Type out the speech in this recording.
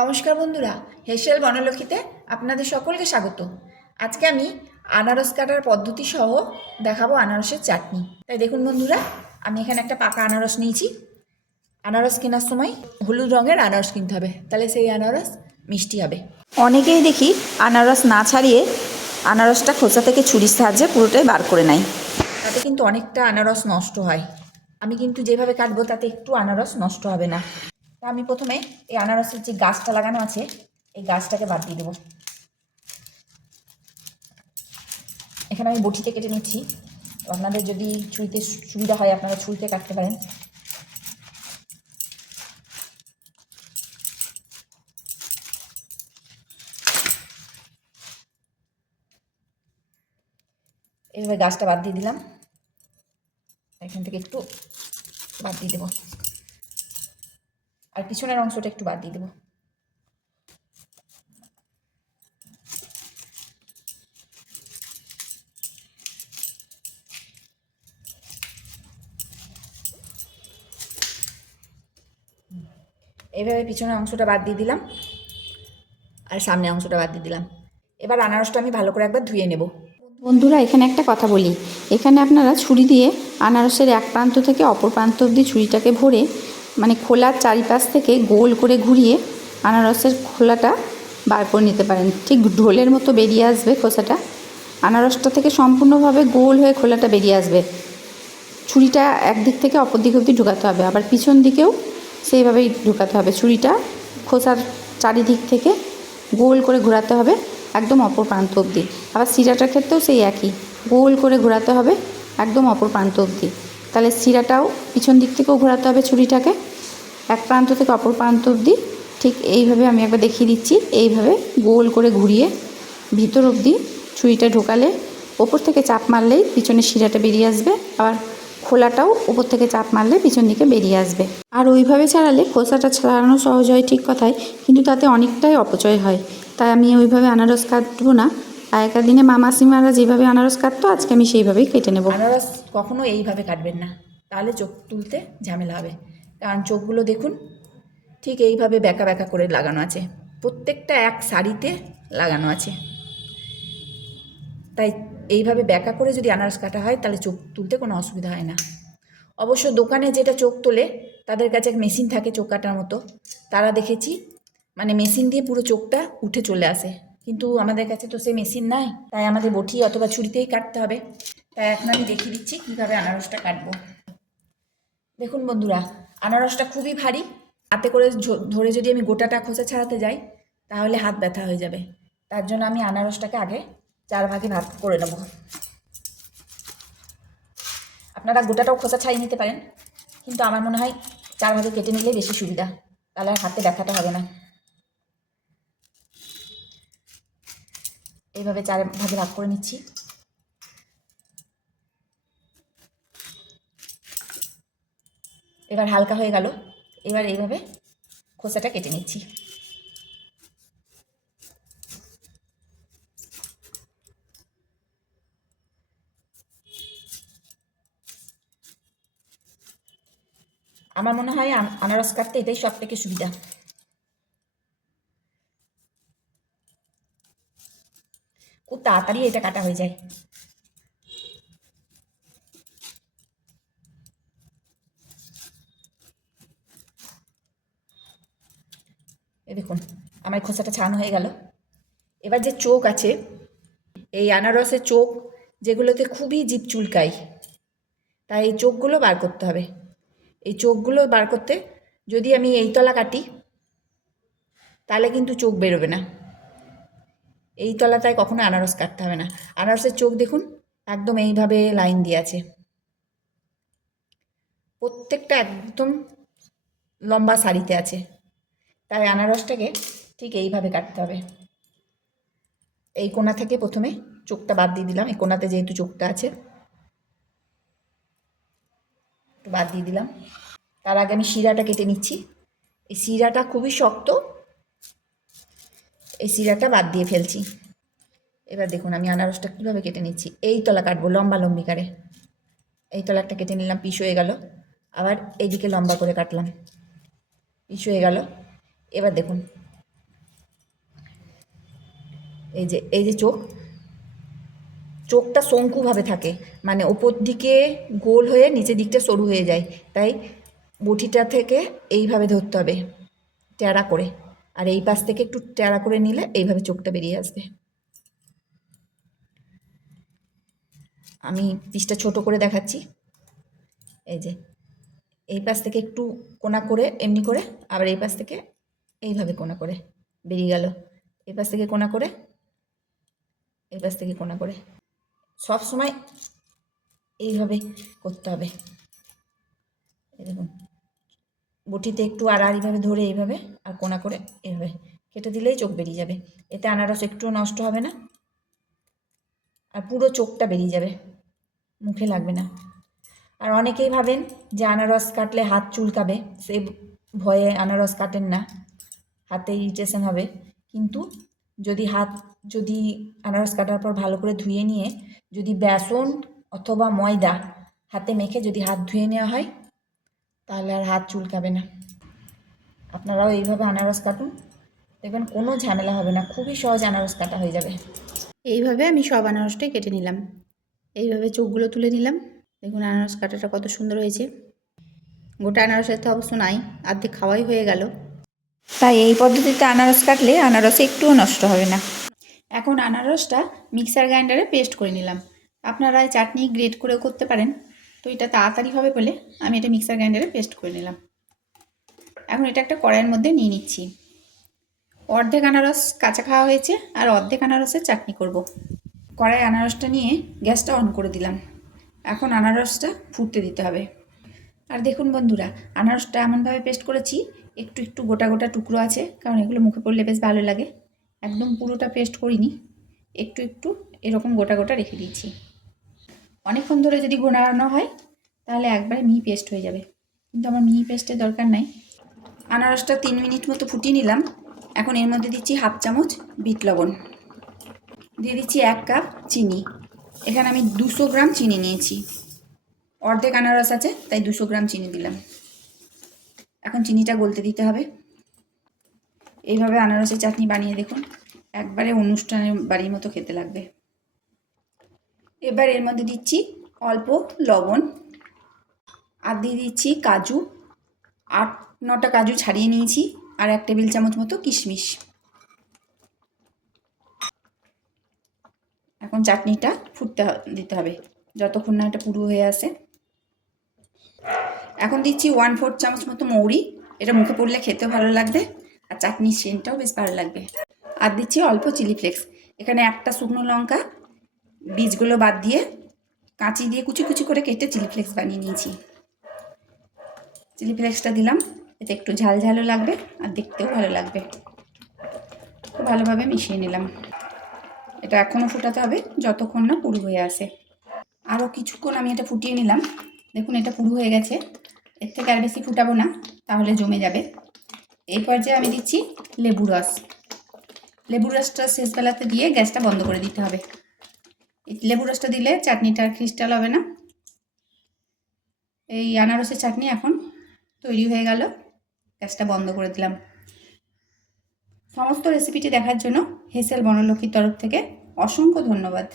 নমস্কার বন্ধুরা, হেসেল বনলক্ষীতে আপনাদের সকলকে স্বাগত। আজকে আমি আনারস কাটার পদ্ধতি সহ দেখাবো আনারসের চাটনি। তাই দেখুন বন্ধুরা, আমি এখানে একটা পাকা আনারস নিয়েছি। আনারস কেনার সময় হলুদ রঙের আনারস কিনতে হবে, তাহলে সেই আনারস মিষ্টি হবে। অনেকেই দেখি আনারস না ছাড়িয়ে আনারসটা খোসা থেকে ছুরির সাহায্যে পুরোটাই বার করে নেয়, তাতে কিন্তু অনেকটা আনারস নষ্ট হয়। আমি কিন্তু যেভাবে কাটবো তাতে একটু আনারস নষ্ট হবে না। তা আমি প্রথমে এই আনারসের যে গাছটা লাগানো আছে এই গাছটাকে বাদ দিয়ে দেবো। এখানে আমি বটিতে কেটে নিচ্ছি। আপনাদের যদি ছুরিতে সুবিধা হয় আপনারা ছুরিতে কাটতে পারেন। এইভাবে গাছটা বাদ দিয়ে দিলাম। এখান থেকে একটু বাদ দিয়ে দেবো, আর পিছনের অংশটা একটু বাদ দিয়ে দেবো। এইভাবে পিছনের অংশটা বাদ দিয়ে দিলাম আর সামনের অংশটা বাদ দিয়ে দিলাম। এবার আনারসটা আমি ভালো করে একবার ধুয়ে নেব। বন্ধুরা, এখানে একটা কথা বলি। এখানে আপনারা ছুরি দিয়ে আনারসের এক প্রান্ত থেকে অপর প্রান্ত অবধি ছুরিটাকে ভরে মানে খোলার চারিপাশ থেকে গোল করে ঘুরিয়ে আনারসের খোলাটা বার করে নিতে পারেন। ঠিক ঢোলের মতো বেরিয়ে আসবে খোসাটা। আনারসটা থেকে সম্পূর্ণভাবে গোল হয়ে খোলাটা বেরিয়ে আসবে। ছুরিটা একদিক থেকে অপর দিক অবধি ঢোকাতে হবে, আবার পিছন দিকেও সেইভাবেই ঢোকাতে হবে। ছুরিটা খোসার চারিদিক থেকে গোল করে ঘোরাতে হবে একদম অপর প্রান্ত অবধি। আবার শিরাটার ক্ষেত্রেও সেই একই, গোল করে ঘোরাতে হবে একদম অপর প্রান্ত অবধি। তাহলে শিরাটাও পিছন দিক থেকেও ঘোরাতে হবে ছুরিটাকে এক প্রান্ত থেকে অপর প্রান্ত অবধি। ঠিক এইভাবে আমি একবার দেখিয়ে দিচ্ছি। এইভাবে গোল করে ঘুরিয়ে ভিতর অবধি ছুরিটা ঢোকালে ওপর থেকে চাপ মারলেই পিছনের শিরাটা বেরিয়ে আসবে, আবার খোলাটাও উপর থেকে চাপ মারলে পিছন দিকে বেরিয়ে আসবে। আর ওইভাবে ছাড়ালে খোসাটা ছাড়ানো সহজ হয় ঠিক কথাই, কিন্তু তাতে অনেকটাই অপচয় হয়। তাই আমি ওইভাবে আনারস কাটবো না। আগেকার দিনে মাসিমারা যেভাবে আনারস কাটতো আজকে আমি সেইভাবেই কেটে নেব। আনারস কখনো এইভাবে কাটবেন না, তাহলে চোখ তুলতে ঝামেলা হবে। কারণ চোখগুলো দেখুন ঠিক এইভাবে ব্যাকা ব্যাকা করে লাগানো আছে, প্রত্যেকটা এক সারিতে লাগানো আছে। তাই এইভাবে ব্যাকা করে যদি আনারস কাটা হয় তাহলে চোখ তুলতে কোনো অসুবিধা হয় না। অবশ্য দোকানে যেটা চোখ তোলে তাদের কাছে এক মেশিন থাকে চোখ কাটার মতো, তারা দেখেছি মানে মেশিন দিয়ে পুরো চোখটা উঠে চলে আসে। কিন্তু আমাদের কাছে তো সেই মেশিন নাই, তাই আমাদের বটি অথবা ছুরিতেই কাটতে হবে। তাই এখন আমি দেখিয়ে দিচ্ছি কীভাবে আনারসটা কাটবো। দেখুন বন্ধুরা, আনারসটা খুবই ভারী। হাতে করে ধরে যদি আমি গোটাটা খোসা ছাড়াতে যাই তাহলে হাত ব্যথা হয়ে যাবে। তার জন্য আমি আনারসটাকে আগে 4 ভাগে ভাগ করে নেব। আপনারা গোটাটাও খোসা ছাড়িয়ে নিতে পারেন, কিন্তু আমার মনে হয় 4 ভাগে কেটে নিলে বেশি সুবিধা, তাহলে আর হাতে ব্যথাটা হবে না। এইভাবে 4 ভাগে ভাগ করে নিচ্ছি। এবার হালকা হয়ে গেল। এবার এইভাবে খোসাটা কেটে নিচ্ছি। আমার মনে হয় আনারস কাটতে এটাই সব থেকে সুবিধা। খুব তাড়াতাড়ি এটা কাটা হয়ে যায়। এই দেখুন আমার খোসাটা ছাড়ানো হয়ে গেল। এবার যে চোখ আছে, এই আনারসের চোখ যেগুলোতে খুবই জিভ চুলকায়, তাই এই চোখগুলো বার করতে হবে। এই চোখগুলো বার করতে যদি আমি এই তলা কাটি তাহলে কিন্তু চোখ বেরোবে না। এই তলাটায় কখনো আনারস কাটতে হবে না। আনারসের চোখ দেখুন একদম এইভাবে লাইন দিয়ে আছে, প্রত্যেকটা একদম লম্বা সারিতে আছে। তাই আনারসটাকে ঠিক এইভাবে কাটতে হবে। এই কোণা থেকে প্রথমে চোখটা বাদ দিয়ে দিলাম। এই কোণাতে যেহেতু চোখটা আছে একটু বাদ দিয়ে দিলাম। তার আগে আমি শিরাটা কেটে নিচ্ছি। এই শিরাটা খুবই শক্ত, এই শিরাটা বাদ দিয়ে ফেলছি। এবার দেখুন আমি আনারসটা কীভাবে কেটে নিচ্ছি। এই তলা কাটবো লম্বা লম্বি করে। এই তলাটা কেটে নিলাম, পিস হয়ে গেল। আবার এইদিকে লম্বা করে কাটলাম, পিস হয়ে গেল। এবার দেখুন এই যে চোখটা শঙ্কুভাবে থাকে, মানে ওপর দিকে গোল হয়ে নিচের দিকটা সরু হয়ে যায়, তাই বটিটা থেকে এইভাবে ধরতে হবে ট্যাড়া করে, আর এই পাশ থেকে একটু ট্যাড়া করে নিলে এইভাবে চোখটা বেরিয়ে আসবে। আমি পিসটা ছোট করে দেখাচ্ছি। এই যে এই পাশ থেকে একটু কোনা করে এমনি করে, আবার এই পাশ থেকে এইভাবে কোনা করে বেরিয়ে গেল, এই পাশ থেকে কোনা করে, এই পাশ থেকে কোনা করে, সব সময় এইভাবে করতে হবে। এই দেখুন, বটিতে একটু আড়াআড়িভাবে ধরে এইভাবে আর কোনা করে এইভাবে কেটে দিলেই চোখ বেরিয়ে যাবে। এতে আনারস একটুও নষ্ট হবে না, আর পুরো চোখটা বেরিয়ে যাবে, মুখে লাগবে না। আর অনেকেই ভাবেন যে আনারস কাটলে হাত চুলকাবে, সে ভয়ে আনারস কাটেন না, হাতে ইরিটেশন হবে। কিন্তু যদি আনারস কাটার পর ভালো করে ধুয়ে নিয়ে যদি বেসন অথবা ময়দা হাতে মেখে যদি হাত ধুয়ে নেওয়া হয়, তাহলে আর হাত চুলকাবে না। আপনারাও এইভাবে আনারস কাটুন, দেখবেন কোনো ঝামেলা হবে না, খুবই সহজ আনারস কাটা হয়ে যাবে। এইভাবে আমি সব আনারসটাই কেটে নিলাম। এইভাবে চোখগুলো তুলে নিলাম। দেখুন আনারস কাটাটা কত সুন্দর হয়েছে। গোটা আনারসের তো অবশ্য নাই, অর্ধেক খাওয়াই হয়ে গেল। তাই এই পদ্ধতিতে আনারস কাটলে আনারস একটুও নষ্ট হবে না। এখন আনারসটা মিক্সার গ্রাইন্ডারে পেস্ট করে নিলাম। আপনারা চাটনি গ্রেট করেও করতে পারেন, তো এটা তাড়াতাড়ি হবে বলে আমি এটা মিক্সার গ্রাইন্ডারে পেস্ট করে নিলাম। এখন এটা একটা কড়াইয়ের মধ্যে নিয়ে নিচ্ছি। অর্ধেক আনারস কাঁচা খাওয়া হয়েছে, আর অর্ধেক আনারসের চাটনি করব। কড়াই আনারসটা নিয়ে গ্যাসটা অন করে দিলাম। এখন আনারসটা ফুটতে দিতে হবে। আর দেখুন বন্ধুরা, আনারসটা এমনভাবে পেস্ট করেছি, একটু একটু গোটা গোটা টুকরো আছে, কারণ এগুলো মুখে পড়লে বেশ ভালো লাগে। একদম পুরোটা পেস্ট করিনি, একটু একটু এরকম গোটা গোটা রেখে দিয়েছি। অনেকক্ষণ ধরে যদি ঘোরানো হয় তাহলে একবারে মিহি পেস্ট হয়ে যাবে, কিন্তু আমার মিহি পেস্টের দরকার নাই। আনারসটা 3 মিনিট মতো ফুটিয়ে নিলাম। এখন এর মধ্যে দিচ্ছি 1/2 চামচ বিট লবণ, দিয়ে দিচ্ছি 1 কাপ চিনি। এখানে আমি 200 গ্রাম চিনি নিয়েছি, অর্ধেক আনারস আছে তাই 200 গ্রাম চিনি দিলাম। এখন চিনিটা গলতে দিতে হবে। এইভাবে আনারসের চাটনি বানিয়ে দেখুন, একবারে অনুষ্ঠানের বাড়ির মতো খেতে লাগবে। এবার এর মধ্যে দিচ্ছি অল্প লবণ, আর দিয়ে দিচ্ছি কাজু, 8-9টা কাজু ছাড়িয়ে নিয়েছি, আর 1 টেবিল চামচ মতো কিশমিশ। এখন চাটনিটা ফুটতে দিতে হবে যতক্ষণ না এটা পুরো হয়ে আসে। এখন দিচ্ছি 1/4 চামচ মতো মৌরি, এটা মুখে পড়লে খেতেও ভালো লাগবে, আর চাটনির সেন্টটাও বেশ ভালো লাগবে। আর দিচ্ছি অল্প চিলি ফ্লেক্স। এখানে একটা শুকনো লঙ্কা বীজগুলো বাদ দিয়ে কাঁচি দিয়ে কুচি কুচি করে কেটে চিলি ফ্লেক্স বানিয়ে নিয়েছি। চিলি ফ্লেক্সটা দিলাম, এতে একটু ঝাল ঝালও লাগবে আর দেখতেও ভালো লাগবে। খুব ভালোভাবে মিশিয়ে নিলাম। এটা এখনও ফোটাতে হবে যতক্ষণ না পুরো হয়ে আসে। আরও কিছুক্ষণ আমি এটা ফুটিয়ে নিলাম। দেখুন এটা পুরো হয়ে গেছে, এর থেকে আর বেশি ফুটাবো না, তাহলে জমে যাবে। এই পর্যায়ে আমি দিচ্ছি লেবু রস। লেবু রসটা শেষবেলাতে দিয়ে গ্যাসটা বন্ধ করে দিতে হবে। এই লেবু রসটা দিলে চাটনিটা ক্রিস্টাল হবে না। এই আনারসের চাটনি এখন তৈরি হয়ে গেল, গ্যাসটা বন্ধ করে দিলাম। সমস্ত রেসিপিটি দেখার জন্য হেসেল বনলক্ষ্মীর তরফ থেকে অসংখ্য ধন্যবাদ।